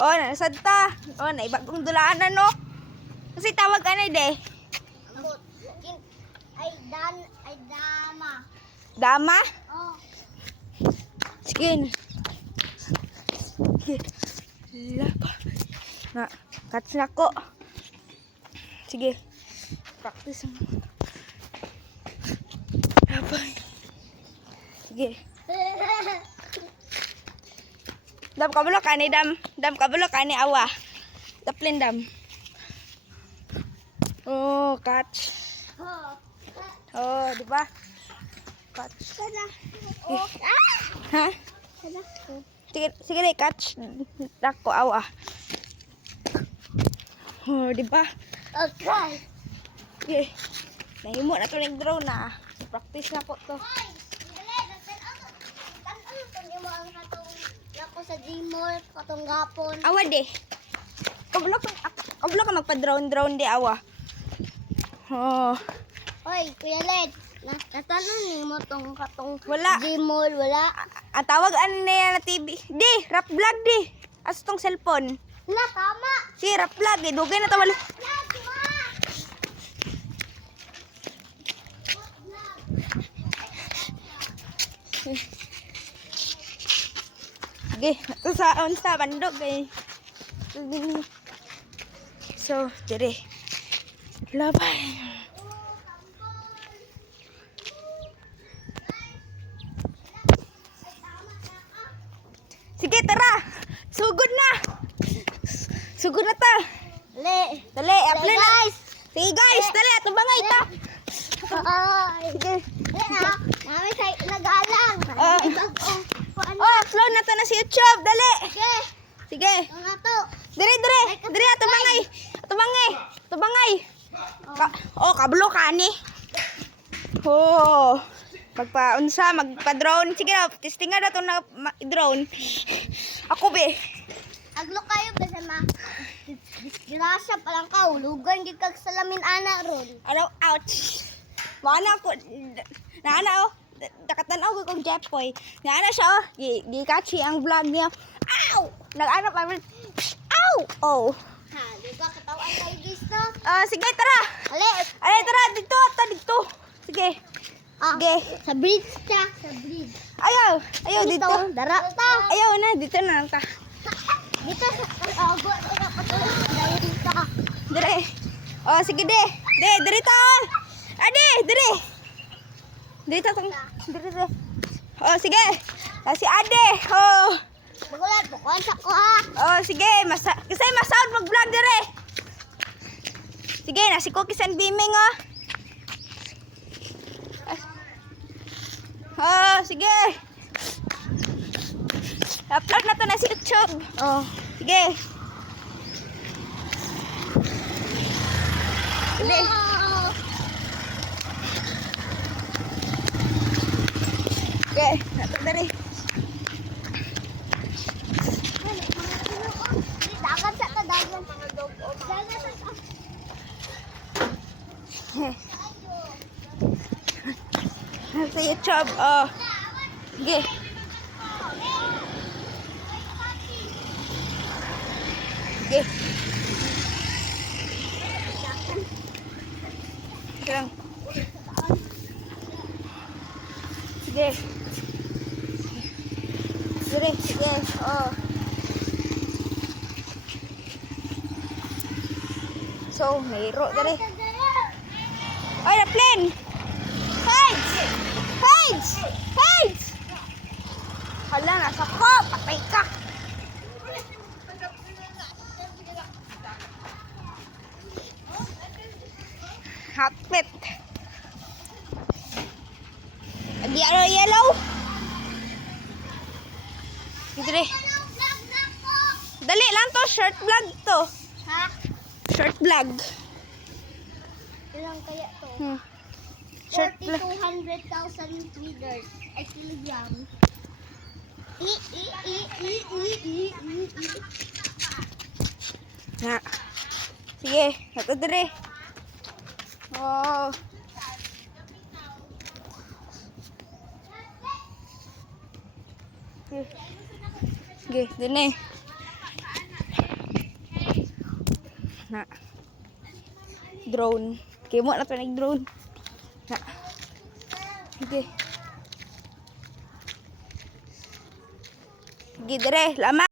Oh, nasad ta. Oh, naibagong dulaanan no. Kasi tawag ka na de. Ay dama. Dama? Oh. Sige. Lapa. Na, catch na ko. Sige. Practice mo. Lapa. Sige. Dam kabulok ani dam. Dam kabulok ani awa. Taplin dam. Oh, catch. Oh, di ba? Catch. Oh. Ha? Sige, sige deh, catch. Dako awa. Oh, di ba? Okay. Okay. Nahimo na to ning drone na. Practice na ko to. Ako sa Gmall, katong gapon. Awa de. Kabulok ka magpa-drone de awa. Oh. Oy, Kuya Led, natanong ni mo tong katong Wala. Gmall, wala. Ang tawag ano na na TV. Di, rap vlog di. As tong cellphone. Na, tama. Si rap vlog eh. Dugay na tawali. Okay, ito sa unsa bandog eh. So, dire. Labay. Sige, tara. Sugod na. Sugod na ta. Le. Dali, apply na. guys. Sige guys, dali ato bangay ta. Ay. Sige. Le na. Mami say nagalang. Oh, upload na to na sa YouTube. Dali. Sige. Sige. Ano to? Dire, dire. Dire ato bangay. Ato bangay. Ato bangay. Oh, kablo ka ni. Oh. Magpa-unsa, magpa-drone. Sige na, testing nga na to na drone. Ako be. Aglo kayo kasi disgrasya pa lang ka. Ulugan gid kag salamin ana ron. Ano, ouch. Mana ko, naana oh. Nakatanaw ko kong Jepoy. Naana siya oh. Gikachi ang vlog niya. Ow! Nag-ano pa. Ow! Oh. Ha, di ba katawan kayo guys no? Sige, tara. Ale. Ay, tara. Dito, dito. Sige. Sige. Sa bridge siya. Sa bridge. Ayaw. Ayaw, dito. Dara ta. Ayaw na, dito na lang ta. Dito sa ago na patulog dahil dito. Dire. Oh, sige de. De, dirito. Ade, dire. Dito tong. Dire. Oh, sige. Kasi ade. Oh. Magulat bukan sa ko ha. Oh, sige. Kasi masound mag-vlog dire. Sige, nasi ko kisan beaming oh. Oh, sige. Upload na to na sa YouTube. Oh, sige. Sige. Wow. Okay, nato dari. Dagan sa kadagan mga dog o dagan sa Sa YouTube. Oh. Sige. Sige. Sige lang. Sige. Sige. Sige. Oh. So, mayro dari. Oy, na plane. Hides! Hides! Hides! Hala, nasa ko. Patay ka. Hotpit. Di ano yellow? Dito rin. Dali lang to. Short vlog to. ha. Short vlog. Ilang kaya to? Short vlog. 4,200,000 meters ay kilogram. Nga. Sige. Nato dire. Oh. Sige. Sige. Dine. Na. Drone. Kaya mo na pa nag-drone. Na. Sige. Sige, dire. Lama.